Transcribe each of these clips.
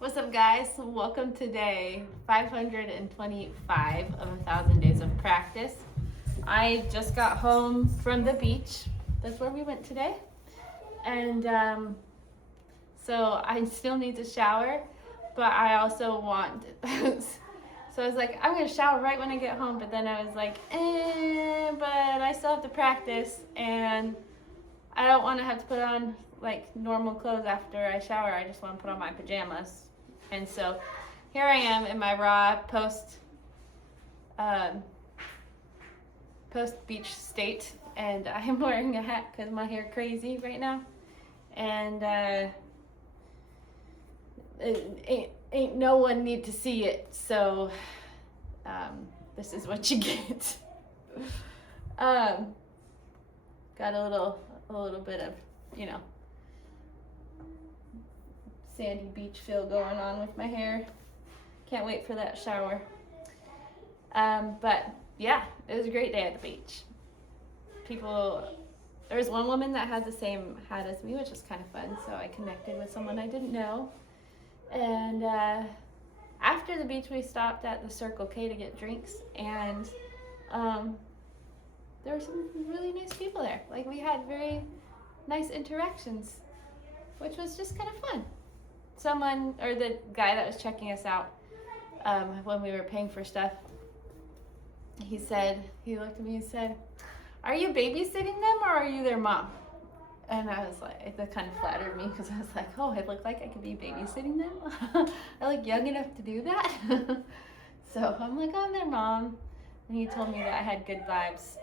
What's up, guys? Welcome to day 525 of 1,000 Days of Practice. I just got home from the beach. That's where we went today. And so I still need to shower, but I also want. So I was like, I'm going to shower right when I get home, but then I was like, but I still have to practice, and I don't want to have to put on like normal clothes after I shower. I just want to put on my pajamas. And so here I am in my raw um, post beach state, and I am wearing a hat because my hair crazy right now, and ain't no one need to see it. So this is what you get. Got a little bit of sandy beach feel going on with my hair. Can't wait for that shower. But yeah, it was a great day at the beach. There was one woman that had the same hat as me, which was kind of fun. So I connected with someone I didn't know. And after the beach, we stopped at the Circle K to get drinks, and there were some really nice people there. Like, we had very nice interactions, which was just kind of fun. The guy that was checking us out when we were paying for stuff, he looked at me and said, "Are you babysitting them or are you their mom?" And I was like, that kind of flattered me because I was like, oh, I look like I could be babysitting them. I look young enough to do that. So I'm like, I'm their mom. And he told me that I had good vibes.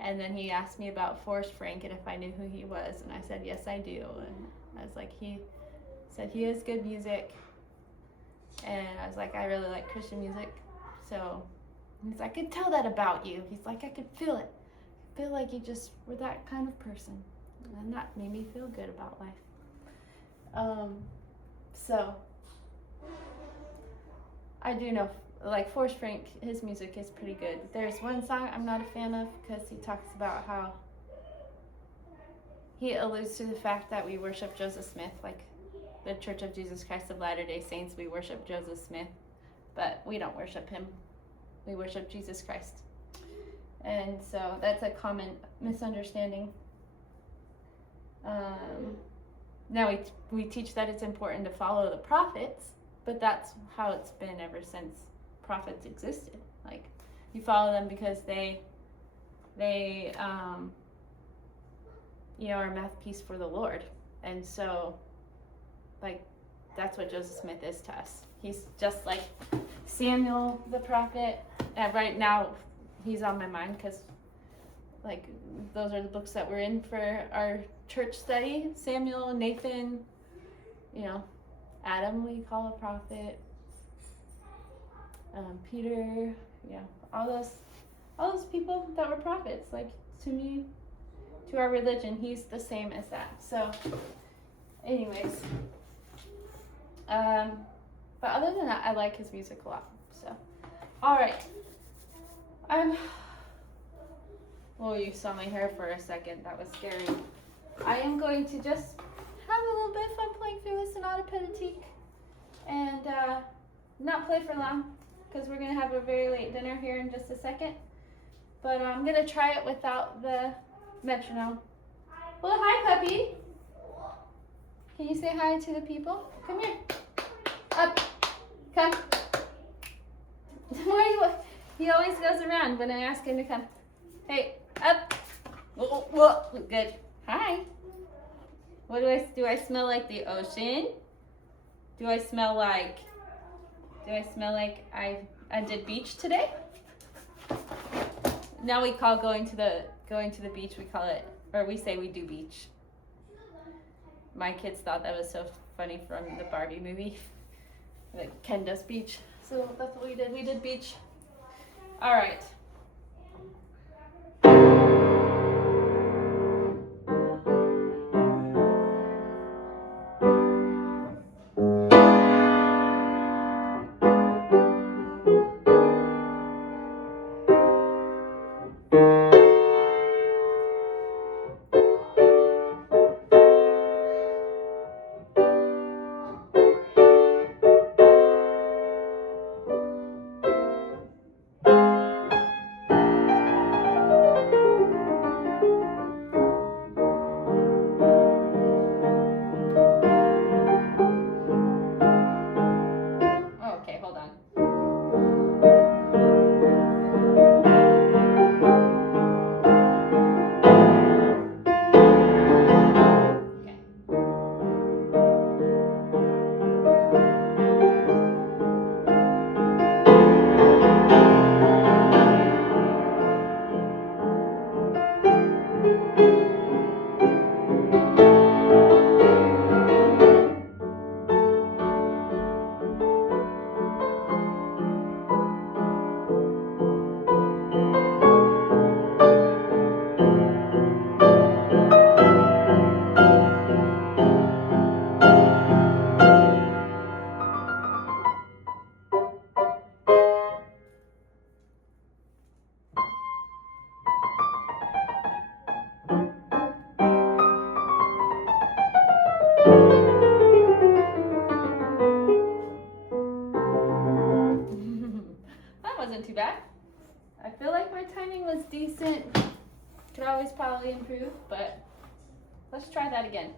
And then he asked me about Forrest Frank and if I knew who he was. And I said, yes, I do. And I was like, he said he has good music. And I was like, I really like Christian music. So he's like, I could tell that about you. He's like, I could feel it. I feel like you just were that kind of person. And that made me feel good about life. So I do know, like, Forrest Frank, his music is pretty good. There's one song I'm not a fan of because he talks about how he alludes to the fact that we worship Joseph Smith, like the Church of Jesus Christ of Latter-day Saints. We worship Joseph Smith, but we don't worship him. We worship Jesus Christ. And so that's a common misunderstanding. Now we teach that it's important to follow the prophets, but that's how it's been ever since prophets existed. Like, you follow them because they are a mouthpiece for the Lord. And so, like, that's what Joseph Smith is to us. He's just like Samuel the prophet. And right now he's on my mind because, like, those are the books that we're in for our church study. Samuel, Nathan, Adam we call a prophet. Peter, all those people that were prophets. Like, to me, to our religion, he's the same as that. So, anyways, but other than that, I like his music a lot. So, all right. Well, you saw my hair for a second. That was scary. I am going to just have a little bit of fun playing through the Sonata Pathétique and not play for long because we're going to have a very late dinner here in just a second. But I'm going to try it without the metronome. Well, hi, puppy. Can you say hi to the people? Come here. Up. Come. He always goes around when I ask him to come. Hey, up. Whoa. Good. Hi. What do I smell like the ocean? Do I smell like I did beach today? Now we call going to the beach, we call it, or we say we do beach. My kids thought that was so funny from the Barbie movie. Like, Ken does beach. So that's what we did. We did beach. All right. decent. Could always probably improve, but let's try that again.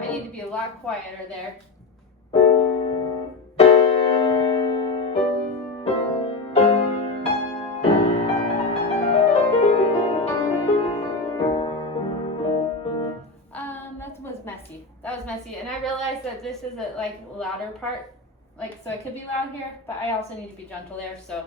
I need to be a lot quieter there. That was messy, and I realized that this is a like louder part, like so I could be loud here, but I also need to be gentle there. So.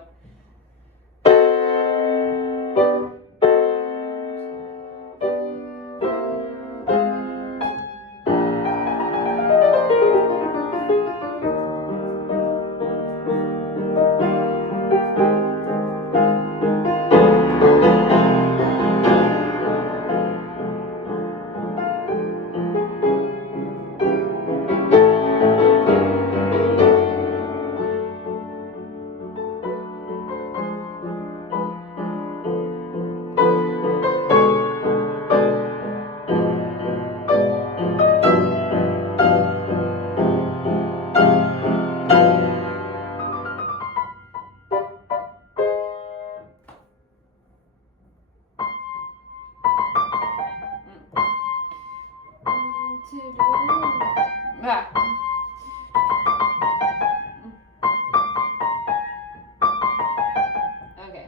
Okay.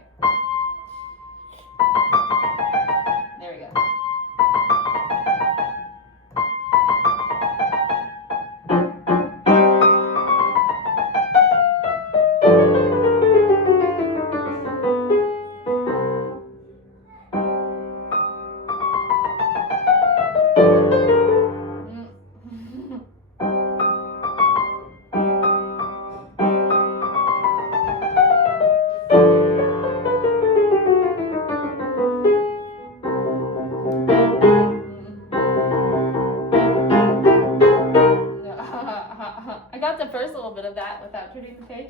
There we go. I got the first little bit of that without turning the page.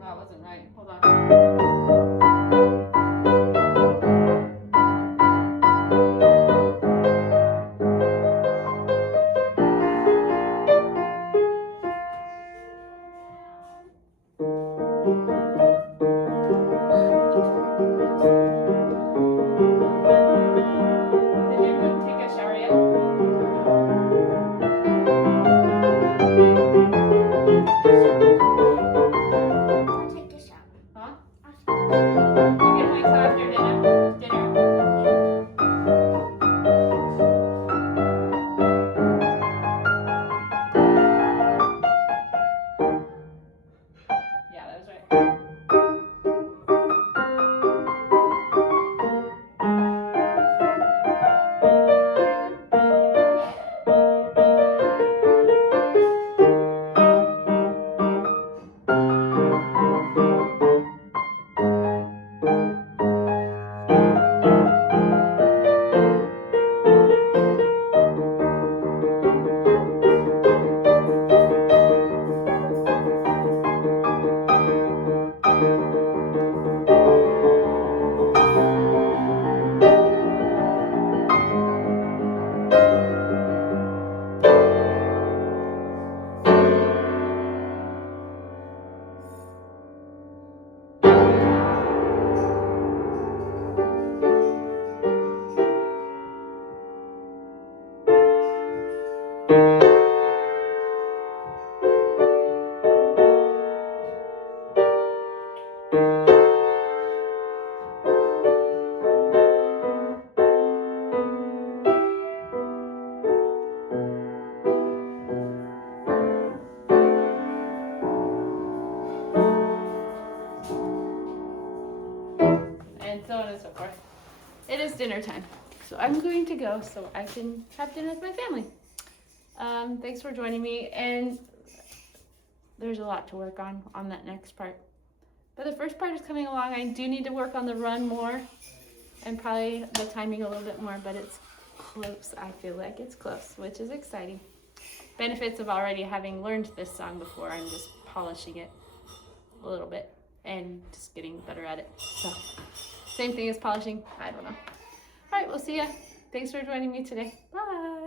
That wasn't right. Hold on. Did you go take a shower yet? I'll take a shower. Huh? After. You can wait till after dinner. Yeah, that was right. And so on and so forth. It is dinner time, so I'm going to go so I can have dinner with my family. Thanks for joining me, and there's a lot to work on that next part. But the first part is coming along. I do need to work on the run more and probably the timing a little bit more, but it's close. I feel like it's close, which is exciting. Benefits of already having learned this song before. I'm just polishing it a little bit and just getting better at it. So, same thing as polishing. I don't know. All right, we'll see ya. Thanks for joining me today. Bye.